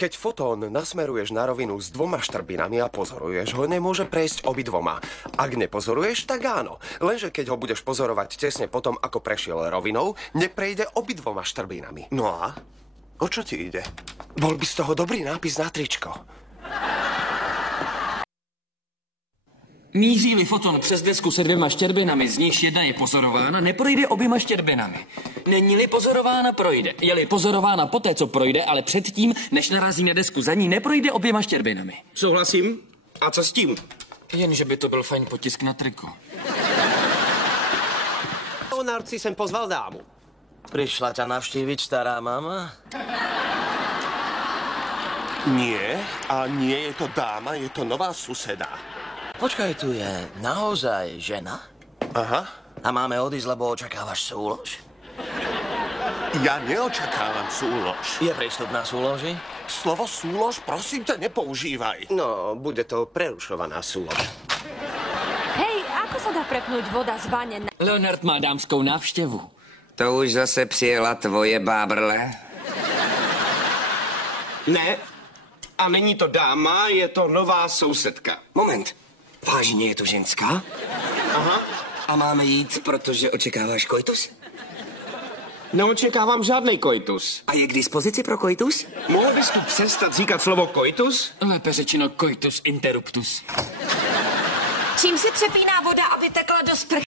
Keď fotón nasmeruješ na rovinu s dvoma štrbinami a pozoruješ ho, nemôže prejsť obidvoma. Ak nepozoruješ, tak áno. Lenže keď ho budeš pozorovať tesne potom, ako prešiel rovinou, neprejde obidvoma štrbinami. No a? O čo ti ide? Bol by z toho dobrý nápis na tričko. Míří-li foton přes desku se dvěma štěrbinami, z nichž jedna je pozorována, neprojde oběma štěrbinami. Není-li pozorována, projde. Je-li pozorována poté, co projde, ale předtím, než narazí na desku za ní, neprojde oběma štěrbinami. Souhlasím. A co s tím? Jenže by to byl fajn potisk na triko. Leonard si sem pozval dámu. Prišla ťa navštíviť stará mama? Nie, a nie je to dáma, je to nová suseda. Počkaj, tu je naozaj žena? Aha. A máme odísť, lebo očakávaš súlož? Ja neočakávam súlož. Je prístup na súloži? Slovo súlož, prosím ťa, nepoužívaj. No, bude to prerušovaná súlož. Hej, ako sa dá prepnúť voda z vane na... Leonard má dámskou návštěvu. To už zase přijela tvoje bábrle? Ne. A není to dáma, je to nová sousedka. Moment. Vážně je to ženská? Aha. A máme jít, protože očekáváš koitus? Neočekávám žádný koitus. A je k dispozici pro koitus? Mohl bys tu přestat říkat slovo koitus? Lépe řečeno coitus interruptus. Čím se přepíná voda, aby tekla do sprchy?